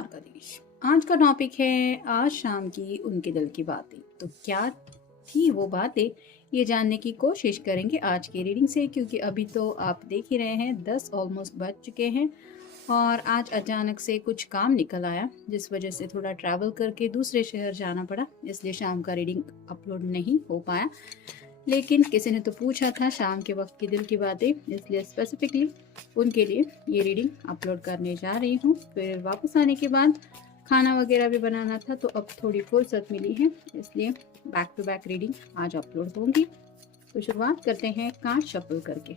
नमस्कार कनीश। आज का टॉपिक है आज शाम की उनके दिल की बातें। तो क्या थी वो बातें, ये जानने की कोशिश करेंगे आज की रीडिंग से, क्योंकि अभी तो आप देख ही रहे हैं 10 ऑलमोस्ट बज चुके हैं और आज अचानक से कुछ काम निकल आया जिस वजह से थोड़ा ट्रैवल करके दूसरे शहर जाना पड़ा, इसलिए शाम का रीडिंग अपलोड नहीं हो पाया। लेकिन किसी ने तो पूछा था शाम के वक्त की दिल की बातें, इसलिए स्पेसिफिकली उनके लिए ये रीडिंग अपलोड करने जा रही हूँ। फिर वापस आने के बाद खाना वगैरह भी बनाना था, तो अब थोड़ी फुर्सत मिली है, इसलिए बैक टू बैक रीडिंग आज अपलोड होंगी। तो शुरुआत करते हैं कार्ड शफल करके।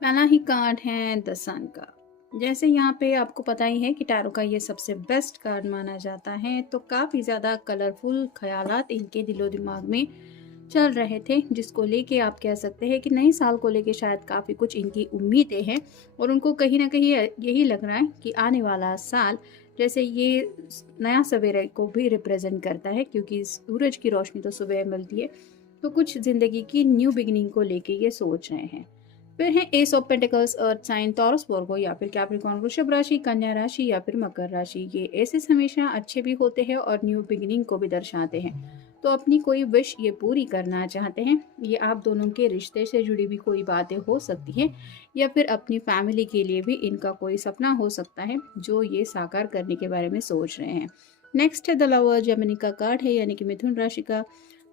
पहला ही कार्ड है द सन का। जैसे यहाँ पे आपको पता ही है कि टैरो का ये सबसे बेस्ट कार्ड माना जाता है, तो काफ़ी ज़्यादा कलरफुल ख्यालात इनके दिलो दिमाग में चल रहे थे, जिसको लेके आप कह सकते हैं कि नए साल को लेके शायद काफ़ी कुछ इनकी उम्मीदें हैं और उनको कहीं ना कहीं यही लग रहा है कि आने वाला साल जैसे ये नया सवेरे को भी रिप्रेजेंट करता है, क्योंकि सूरज की रोशनी तो सुबह मिलती है, तो कुछ ज़िंदगी की न्यू बिगिनिंग को लेके ये सोच रहे हैं। फिर है ace of pentacles, earth sign, Taurus, Virgo या फिर कैप्रिकॉर्न, वृषभ राशि, कन्या राशि या फिर मकर राशि। ये एसेस हमेशा अच्छे भी होते हैं और न्यू बिगिनिंग को भी दर्शाते हैं। तो अपनी कोई विश ये पूरी करना चाहते हैं। ये आप दोनों के रिश्ते से जुड़ी भी कोई बातें हो सकती हैं या फिर अपनी फैमिली के लिए भी इनका कोई सपना हो सकता है जो ये साकार करने के बारे में सोच रहे हैं। नेक्स्ट है द लवर, जेमिनी का कार्ड है, यानी कि मिथुन राशि का।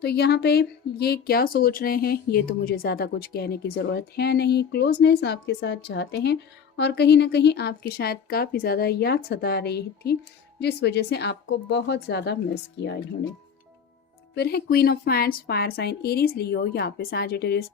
तो यहाँ पे ये क्या सोच रहे हैं ये तो मुझे ज़्यादा कुछ कहने की ज़रूरत है नहीं। क्लोजनेस आपके साथ चाहते हैं और कहीं ना कहीं आपकी शायद काफ़ी ज़्यादा याद सता रही थी, जिस वजह से आपको बहुत ज़्यादा मिस किया इन्होंने। फिर है queen of wands, fire sign, Aries, Leo या फिर सैजिटेरियस,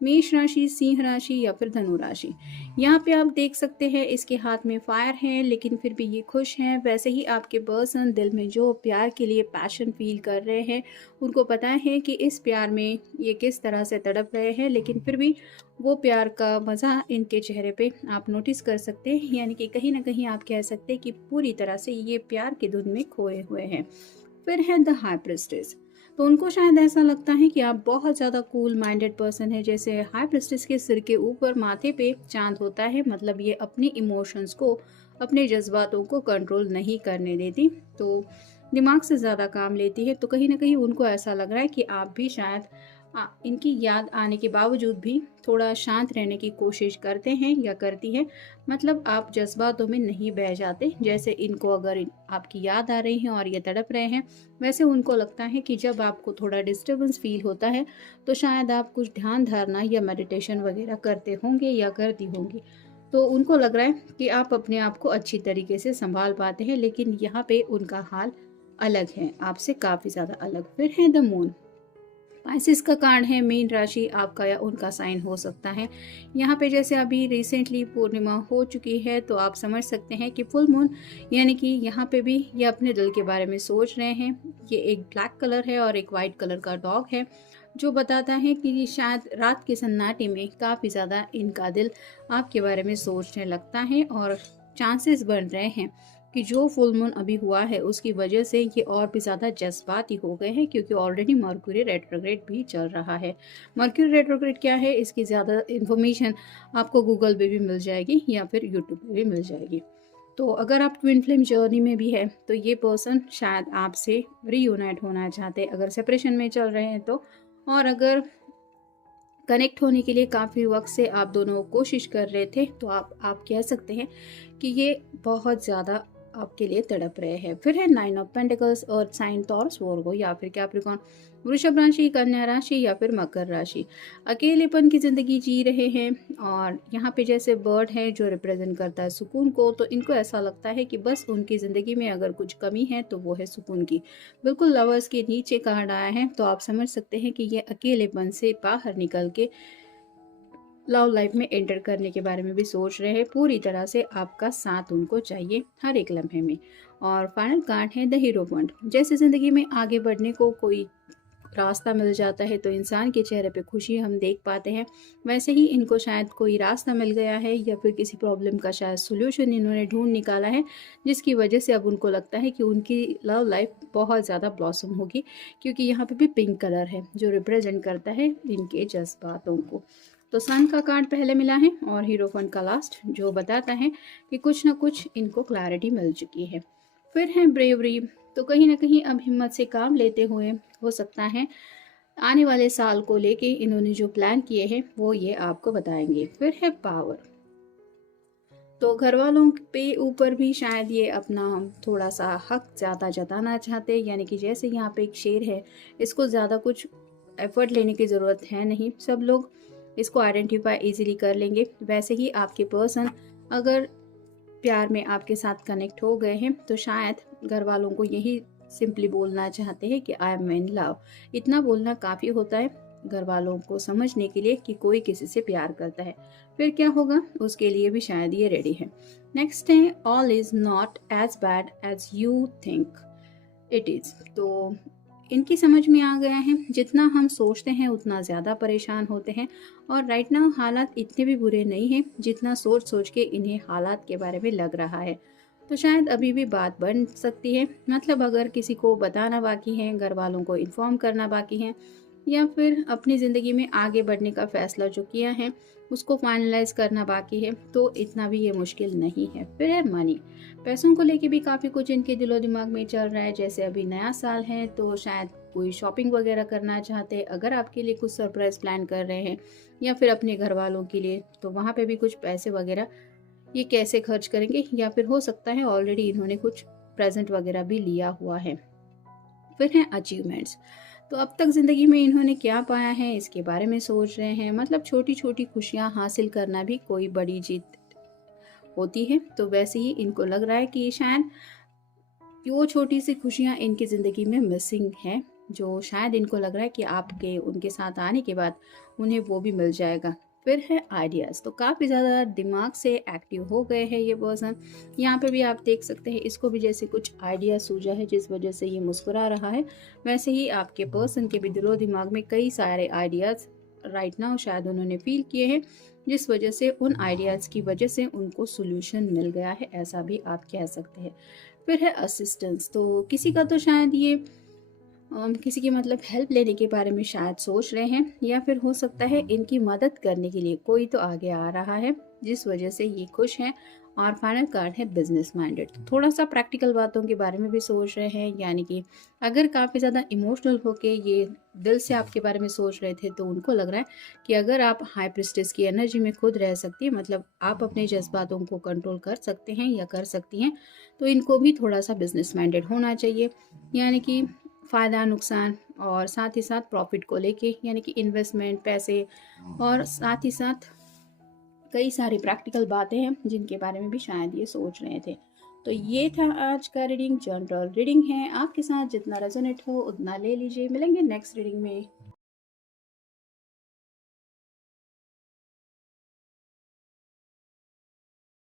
मेष राशि, सिंह राशि या फिर धनु राशि। यहाँ पे आप देख सकते हैं इसके हाथ में फायर है लेकिन फिर भी ये खुश हैं। वैसे ही आपके पर्सन दिल में जो प्यार के लिए पैशन फील कर रहे हैं, उनको पता है कि इस प्यार में ये किस तरह से तड़प रहे हैं, लेकिन फिर भी वो प्यार का मज़ा इनके चेहरे पे आप नोटिस कर सकते हैं। यानी कि कहीं ना कहीं आप कह सकते हैं कि पूरी तरह से ये प्यार की धुन में खोए हुए हैं। फिर है द हाई प्रिस्टेस। तो उनको शायद ऐसा लगता है कि आप बहुत ज़्यादा कूल माइंडेड पर्सन है। जैसे हाई प्रिस्टेस के सिर के ऊपर माथे पे चांद होता है, मतलब ये अपने इमोशंस को, अपने जज्बातों को कंट्रोल नहीं करने देती, तो दिमाग से ज़्यादा काम लेती है। तो कहीं ना कहीं उनको ऐसा लग रहा है कि आप भी शायद इनकी याद आने के बावजूद भी थोड़ा शांत रहने की कोशिश करते हैं या करती है। मतलब आप जज्बातों में नहीं बह जाते। जैसे इनको अगर आपकी याद आ रही है और ये तड़प रहे हैं, वैसे उनको लगता है कि जब आपको थोड़ा डिस्टर्बेंस फील होता है तो शायद आप कुछ ध्यान धारणा या मेडिटेशन वगैरह करते होंगे या करती होंगी। तो उनको लग रहा है कि आप अपने आप को अच्छी तरीके से संभाल पाते हैं, लेकिन यहाँ पे उनका हाल अलग है, आपसे काफ़ी ज़्यादा अलग। फिर है द मून। पाइसिस का कार्ड है, मीन राशि आपका या उनका साइन हो सकता है। यहाँ पे जैसे अभी रिसेंटली पूर्णिमा हो चुकी है, तो आप समझ सकते हैं कि फुल मून, यानी कि यहाँ पे भी ये अपने दिल के बारे में सोच रहे हैं। ये एक ब्लैक कलर है और एक वाइट कलर का डॉग है, जो बताता है कि शायद रात के सन्नाटे में काफ़ी ज़्यादा इनका दिल आपके बारे में सोचने लगता है और चांसेस बन रहे हैं कि जो फुल मून अभी हुआ है उसकी वजह से ये और भी ज़्यादा जज्बाती हो गए हैं, क्योंकि ऑलरेडी मर्क्यूरी रेट्रोग्रेड भी चल रहा है। मर्क्यूरी रेट्रोग्रेड क्या है, इसकी ज़्यादा इन्फॉर्मेशन आपको गूगल पे भी मिल जाएगी या फिर यूट्यूब पे भी मिल जाएगी। तो अगर आप ट्विन फ्लेम जर्नी में भी है तो ये पर्सन शायद आपसे रीयूनाइट होना चाहते हैं, अगर सेपरेशन में चल रहे हैं तो। और अगर कनेक्ट होने के लिए काफ़ी वक्त से आप दोनों कोशिश कर रहे थे, तो आप कह सकते हैं कि ये बहुत ज़्यादा आपके लिए तड़प रहे हैं। फिर है 9 of pentacles, earth sign Taurus Virgo या फिर कैप्रिकॉर्न, वृषभ राशि, कन्या राशि या फिर मकर राशि। अकेलेपन की ज़िंदगी जी रहे हैं और यहाँ पे जैसे बर्ड है जो रिप्रेजेंट करता है सुकून को, तो इनको ऐसा लगता है कि बस उनकी ज़िंदगी में अगर कुछ कमी है तो वो है सुकून की। बिल्कुल लवर्स के नीचे कार्ड आया है, तो आप समझ सकते हैं कि ये अकेलेपन से बाहर निकल के लव लाइफ में एंटर करने के बारे में भी सोच रहे हैं। पूरी तरह से आपका साथ उनको चाहिए हर एक लम्हे में। और फाइनल कार्ड है द हीरो पॉइंट। जैसे ज़िंदगी में आगे बढ़ने को कोई रास्ता मिल जाता है तो इंसान के चेहरे पे खुशी हम देख पाते हैं, वैसे ही इनको शायद कोई रास्ता मिल गया है या फिर किसी प्रॉब्लम का शायद सोल्यूशन इन्होंने ढूंढ निकाला है, जिसकी वजह से अब उनको लगता है कि उनकी लव लाइफ बहुत ज़्यादा ब्लॉसम होगी। क्योंकि यहाँ पे भी पिंक कलर है जो रिप्रेजेंट करता है इनके जज्बातों को। तो सन का कार्ड पहले मिला है और हीरोफन का लास्ट, जो बताता है कि कुछ ना कुछ इनको क्लैरिटी मिल चुकी है। फिर है ब्रेवरी। तो कहीं ना कहीं अब हिम्मत से काम लेते हुए हो सकता है आने वाले साल को लेके इन्होंने जो प्लान किए हैं वो ये आपको बताएंगे। फिर है पावर। तो घर वालों पे ऊपर भी शायद ये अपना थोड़ा सा हक ज़्यादा जताना चाहते हैं, यानी कि जैसे यहाँ पे एक शेर है, इसको ज़्यादा कुछ एफर्ट लेने की ज़रूरत है नहीं, सब लोग इसको आइडेंटिफाई इजीली कर लेंगे। वैसे ही आपके पर्सन अगर प्यार में आपके साथ कनेक्ट हो गए हैं तो शायद घर वालों को यही सिंपली बोलना चाहते हैं कि आई एम इन लव। इतना बोलना काफ़ी होता है घर वालों को समझने के लिए कि कोई किसी से प्यार करता है। फिर क्या होगा उसके लिए भी शायद ये रेडी है। नेक्स्ट है all is not as bad as you think it is. तो इनकी समझ में आ गया है जितना हम सोचते हैं उतना ज़्यादा परेशान होते हैं, और राइट नाउ हालात इतने भी बुरे नहीं हैं जितना सोच सोच के इन्हें हालात के बारे में लग रहा है। तो शायद अभी भी बात बन सकती है, मतलब अगर किसी को बताना बाकी है, घर वालों को इन्फॉर्म करना बाकी है, या फिर अपनी ज़िंदगी में आगे बढ़ने का फ़ैसला जो किया है उसको फाइनलाइज करना बाकी है, तो इतना भी ये मुश्किल नहीं है। फिर है मनी। पैसों को लेके भी काफ़ी कुछ इनके दिलो दिमाग में चल रहा है। जैसे अभी नया साल है तो शायद कोई शॉपिंग वगैरह करना चाहते हैं, अगर आपके लिए कुछ सरप्राइज प्लान कर रहे हैं या फिर अपने घर वालों के लिए, तो वहाँ पे भी कुछ पैसे वगैरह ये कैसे खर्च करेंगे, या फिर हो सकता है ऑलरेडी इन्होंने कुछ प्रेजेंट वगैरह भी लिया हुआ है। फिर है अचीवमेंट्स। तो अब तक ज़िंदगी में इन्होंने क्या पाया है इसके बारे में सोच रहे हैं, मतलब छोटी छोटी खुशियाँ हासिल करना भी कोई बड़ी जीत होती है। तो वैसे ही इनको लग रहा है कि शायद वो छोटी सी खुशियाँ इनकी ज़िंदगी में मिसिंग है, जो शायद इनको लग रहा है कि आपके उनके साथ आने के बाद उन्हें वो भी मिल जाएगा। फिर है आइडियाज़। तो काफ़ी ज़्यादा दिमाग से एक्टिव हो गए हैं ये पर्सन। यहाँ पे भी आप देख सकते हैं इसको भी जैसे कुछ आइडिया सूझा है जिस वजह से ये मुस्कुरा रहा है। वैसे ही आपके पर्सन के भी दिलो दिमाग में कई सारे आइडियाज़ राइट नाउ शायद उन्होंने फील किए हैं, जिस वजह से उन आइडियाज़ की वजह से उनको सोल्यूशन मिल गया है, ऐसा भी आप कह सकते हैं। फिर है असिस्टेंस। तो किसी का तो शायद ये किसी की मतलब हेल्प लेने के बारे में शायद सोच रहे हैं, या फिर हो सकता है इनकी मदद करने के लिए कोई तो आगे आ रहा है जिस वजह से ये खुश हैं। और फाइनल कार्ड है बिजनेस माइंडेड। तो थोड़ा सा प्रैक्टिकल बातों के बारे में भी सोच रहे हैं, यानी कि अगर काफ़ी ज़्यादा इमोशनल होके ये दिल से आपके बारे में सोच रहे थे तो उनको लग रहा है कि अगर आप हाई प्रिस्टेस की एनर्जी में खुद रह सकती है, मतलब आप अपने जज्बातों को कंट्रोल कर सकते हैं या कर सकती हैं, तो इनको भी थोड़ा सा बिजनेस माइंडेड होना चाहिए। यानी कि फ़ायदा नुकसान और साथ ही साथ प्रॉफिट को लेके, यानी कि इन्वेस्टमेंट, पैसे, और साथ ही साथ कई सारी प्रैक्टिकल बातें हैं जिनके बारे में भी शायद ये सोच रहे थे। तो ये था आज का रीडिंग। जनरल रीडिंग है, आपके साथ जितना रेजोनेट हो उतना ले लीजिए। मिलेंगे नेक्स्ट रीडिंग में।